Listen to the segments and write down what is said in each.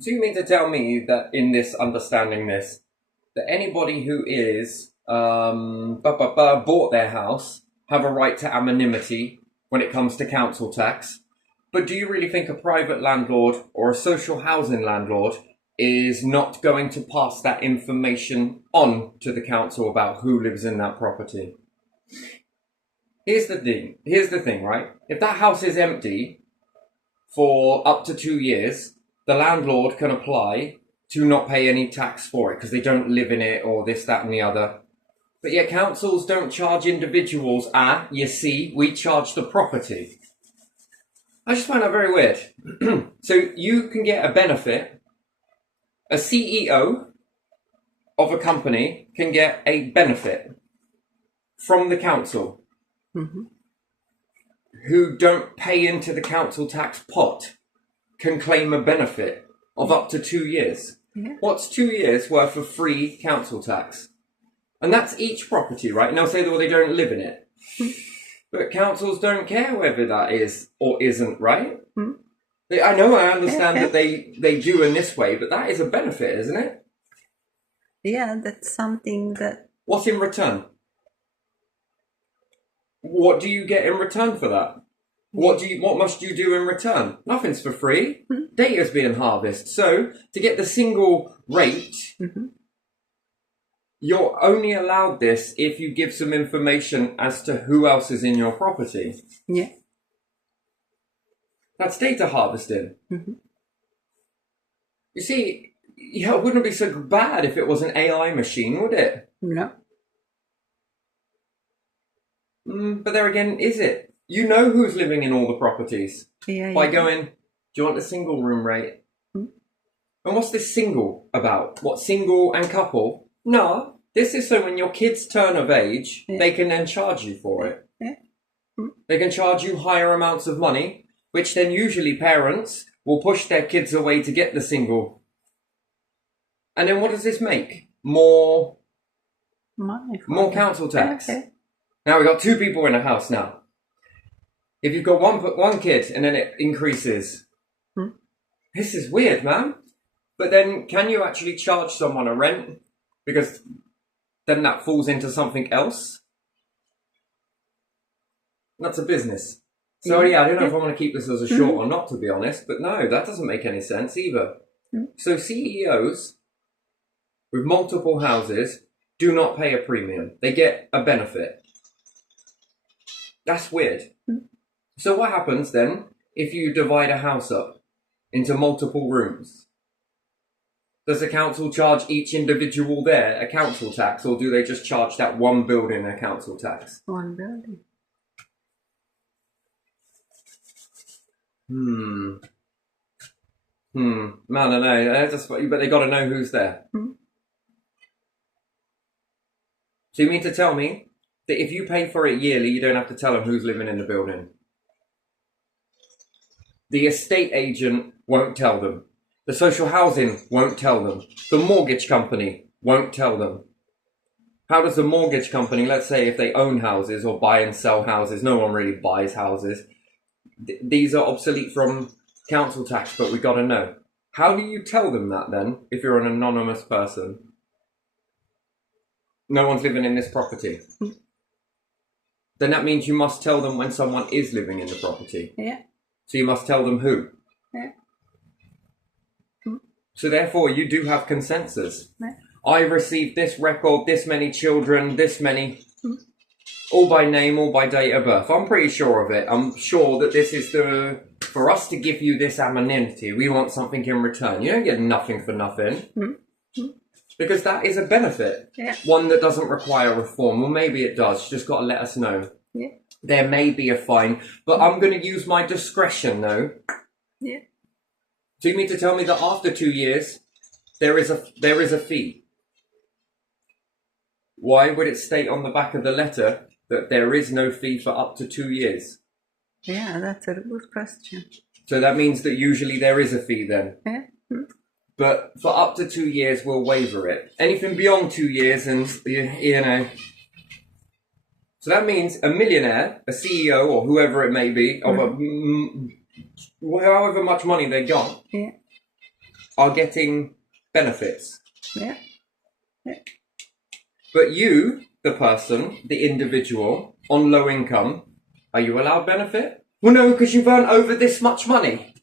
So you mean to tell me that in this understanding this, that anybody who is bought their house have a right to anonymity when it comes to council tax? But do you really think a private landlord or a social housing landlord is not going to pass that information on to the council about who lives in that property? Here's the thing, right? If that house is empty for up to 2 years, the landlord can apply to not pay any tax for it because they don't live in it or this, that, and the other. But yet councils don't charge individuals. You see, we charge the property. I just find that very weird. So you can get a benefit. A CEO of a company can get a benefit from the council who don't pay into the council tax pot can claim a benefit of up to 2 years. Yeah. What's 2 years worth of free council tax? And that's each property, right? And they'll say, well, they don't live in it. But councils don't care whether that is or isn't, right? I understand that they do in this way, but that is a benefit, isn't it? Yeah, that's something that... What's in return? What do you get in return for that? What must you do in return? Nothing's for free. Data's being harvested. So to get the single rate, you're only allowed this if you give some information as to who else is in your property. Yeah. That's data harvesting. You see, it wouldn't be so bad if it was an AI machine, would it? No. But there again, is it? You know who's living in all the properties by going, do you want the single room rate? And what's this single about? What, single and couple? No, this is so when your kids turn of age, they can then charge you for it. They can charge you higher amounts of money, which then usually parents will push their kids away to get the single. And then what does this make? More council tax. Okay. Now we've got 2 people in a house now. If you've got one kid and then it increases. This is weird, man. But then can you actually charge someone a rent? Because then that falls into something else. That's a business. So I don't know if I want to keep this as a short or not, to be honest. But no, that doesn't make any sense either. So CEOs with multiple houses do not pay a premium. They get a benefit. That's weird. So what happens then if you divide a house up into multiple rooms? Does the council charge each individual there a council tax, or do they just charge that one building a council tax? One building. I don't know. But they got to know who's there. So you mean to tell me that if you pay for it yearly, you don't have to tell them who's living in the building? The estate agent won't tell them. The social housing won't tell them. The mortgage company won't tell them. How does the mortgage company, let's say if they own houses or buy and sell houses, no one really buys houses. These are obsolete from council tax, but we got to know. How do you tell them that then, if you're an anonymous person? No one's living in this property. Then that means you must tell them when someone is living in the property. Yeah. So you must tell them who. Yeah. So therefore, you do have consensus. Yeah. I received this record, this many children, this many, all by name, all by date of birth. I'm pretty sure of it. I'm sure that this is for us to give you this anonymity, we want something in return. You don't get nothing for nothing. Because that is a benefit. Yeah. One that doesn't require reform. Well, maybe it does. You just got to let us know. Yeah. There may be a fine, but I'm going to use my discretion, though. Yeah. So you mean to tell me that after 2 years, there is a fee? Why would it state on the back of the letter that there is no fee for up to 2 years? Yeah, that's a good question. So that means that usually there is a fee then. Yeah. But for up to 2 years, we'll waiver it. Anything beyond 2 years, and you know. So that means a millionaire, a CEO, or whoever it may be, of however much money they got, are getting benefits. Yeah. But you, the person, the individual, on low income, are you allowed benefit? Well, no, because you've earned over this much money.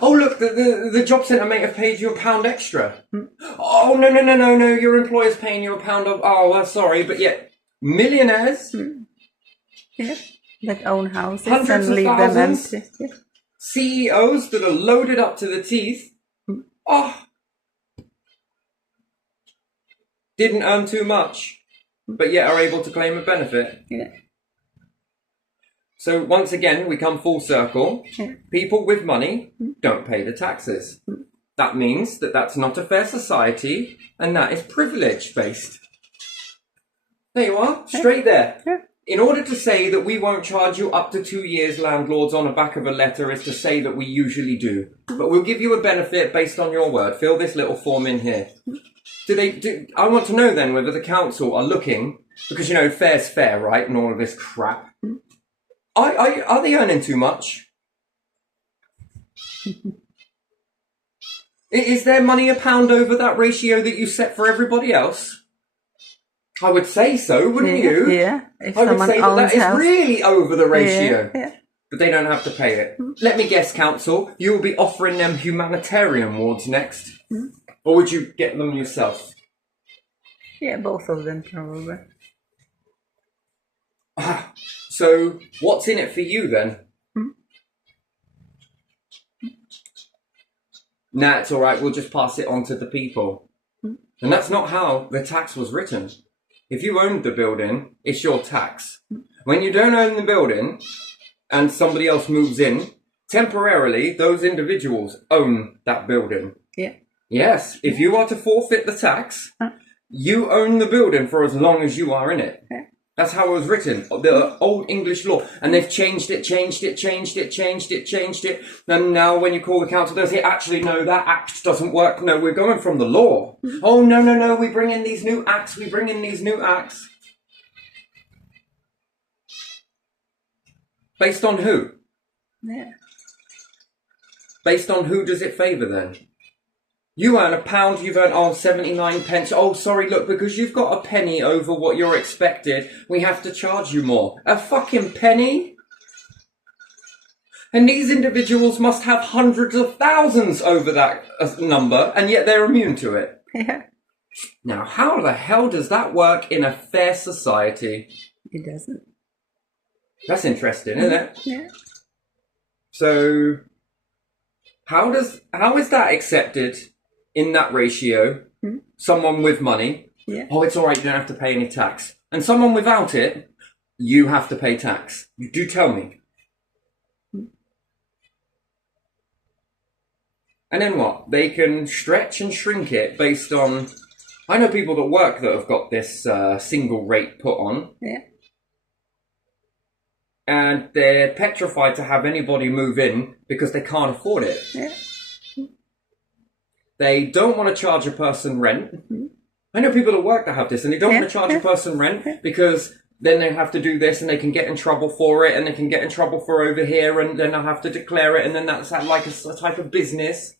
Oh, look, the job centre mate have paid you £1 extra. Oh, no, your employer's paying you £1 of... Oh, sorry, but yet millionaires... Yeah. That own houses Hundreds and of leave them thousands. empty. Yeah. CEOs that are loaded up to the teeth. Oh, didn't earn too much, but yet are able to claim a benefit. Yeah. So once again, we come full circle. Yeah. People with money don't pay the taxes. That means that that's not a fair society, and that is privilege-based. There you are, straight there. Yeah. In order to say that we won't charge you up to 2 years, landlords, on the back of a letter is to say that we usually do. But we'll give you a benefit based on your word. Fill this little form in here. I want to know then whether the council are looking, because, you know, fair's fair, right, and all of this crap. Are they earning too much? Is their money £1 over that ratio that you set for everybody else? I would say so, wouldn't you? Yeah. If I would someone say that owns is house. really over the ratio. Yeah. But they don't have to pay it. Let me guess, council, you will be offering them humanitarian wards next. Or would you get them yourself? Yeah, both of them probably. So, what's in it for you then? Nah, it's alright, we'll just pass it on to the people. And that's not how the tax was written. If you owned the building, it's your tax. When you don't own the building, and somebody else moves in, temporarily, those individuals own that building. Yeah. Yes, if you are to forfeit the tax, you own the building for as long as you are in it. Yeah. That's how it was written, the old English law. And they've changed it. And now when you call the council, they'll say, actually, no, that act doesn't work. No, we're going from the law. Oh, no, we bring in these new acts. Based on who? Yeah. Based on who does it favour then? You earn £1, you've earned 79 pence. Oh, sorry, look, because you've got a penny over what you're expected, we have to charge you more. A fucking penny? And these individuals must have hundreds of thousands over that number, and yet they're immune to it. Yeah. Now, how the hell does that work in a fair society? It doesn't. That's interesting, isn't it? Yeah. So, how is that accepted in that ratio? Someone with money, Yeah. oh, it's all right, you don't have to pay any tax. And someone without it, you have to pay tax. You do tell me. And then what? They can stretch and shrink it based on... I know people that work that have got this single rate put on. Yeah. And they're petrified to have anybody move in because they can't afford it. Yeah. They don't want to charge a person rent. I know people at work that have this, and they don't want to charge a person rent because then they have to do this, and they can get in trouble for it, and they can get in trouble for over here, and then they'll have to declare it, and then that's like a type of business.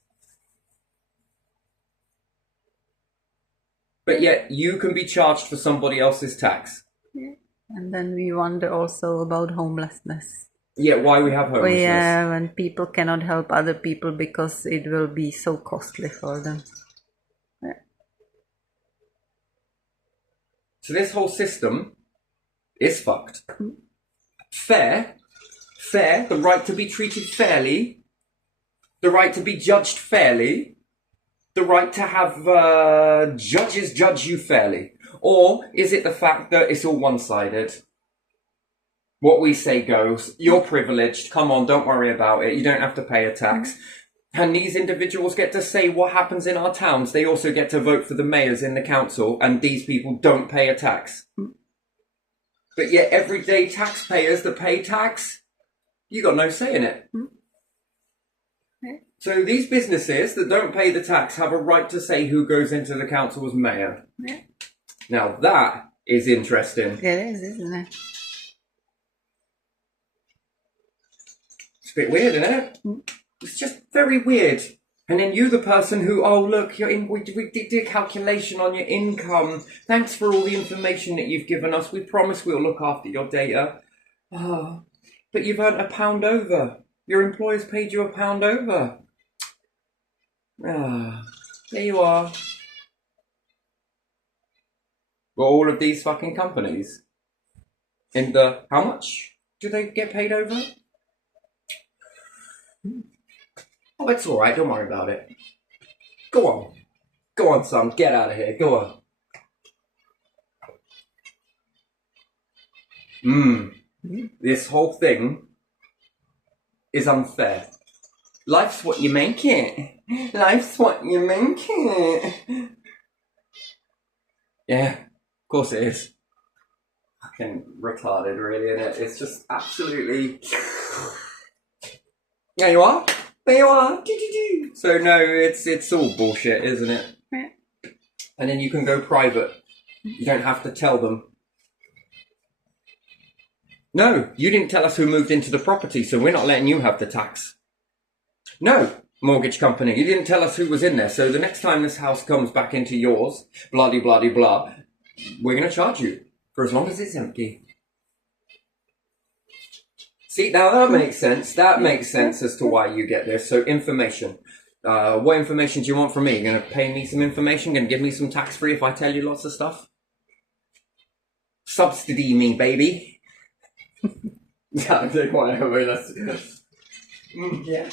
But yet you can be charged for somebody else's tax. Yeah. And then we wonder also about homelessness. Yeah, why we have homelessness. Yeah, when people cannot help other people because it will be so costly for them. Yeah. So this whole system is fucked. Fair, the right to be treated fairly, the right to be judged fairly, the right to have judges judge you fairly. Or is it the fact that it's all one-sided? What we say goes. You're privileged. Come on, don't worry about it. You don't have to pay a tax. And these individuals get to say what happens in our towns. They also get to vote for the mayors in the council, and these people don't pay a tax. But yet everyday taxpayers that pay tax, you got no say in it. So these businesses that don't pay the tax have a right to say who goes into the council as mayor. Yeah. Now that is interesting. It is, isn't it? It's a bit weird, isn't it? It's just very weird. And then you, the person who, oh look, we did a calculation on your income. Thanks for all the information that you've given us. We promise we'll look after your data. Oh, but you've earned £1 over. Your employer's paid you £1 over. Ah, there you are. Well, all of these fucking companies. How much do they get paid over? Oh, it's alright, don't worry about it. Go on, son, get out of here, go on. This whole thing is unfair. Life's what you make it. Life's what you make it. Yeah, of course it is. Fucking retarded, really, isn't it? It's just absolutely... There you are. There you are. So no, it's all bullshit, isn't it? Yeah. And then you can go private. You don't have to tell them. No, you didn't tell us who moved into the property, so we're not letting you have the tax. No, mortgage company, you didn't tell us who was in there, so the next time this house comes back into yours, blah-de-blah-de-blah, we're going to charge you for as long as it's empty. See, now that makes sense. That makes sense as to why you get this. So information. What information do you want from me? You're going to pay me some information? Going to give me some tax-free if I tell you lots of stuff? Subsidy me, baby. Yeah, whatever. Yeah.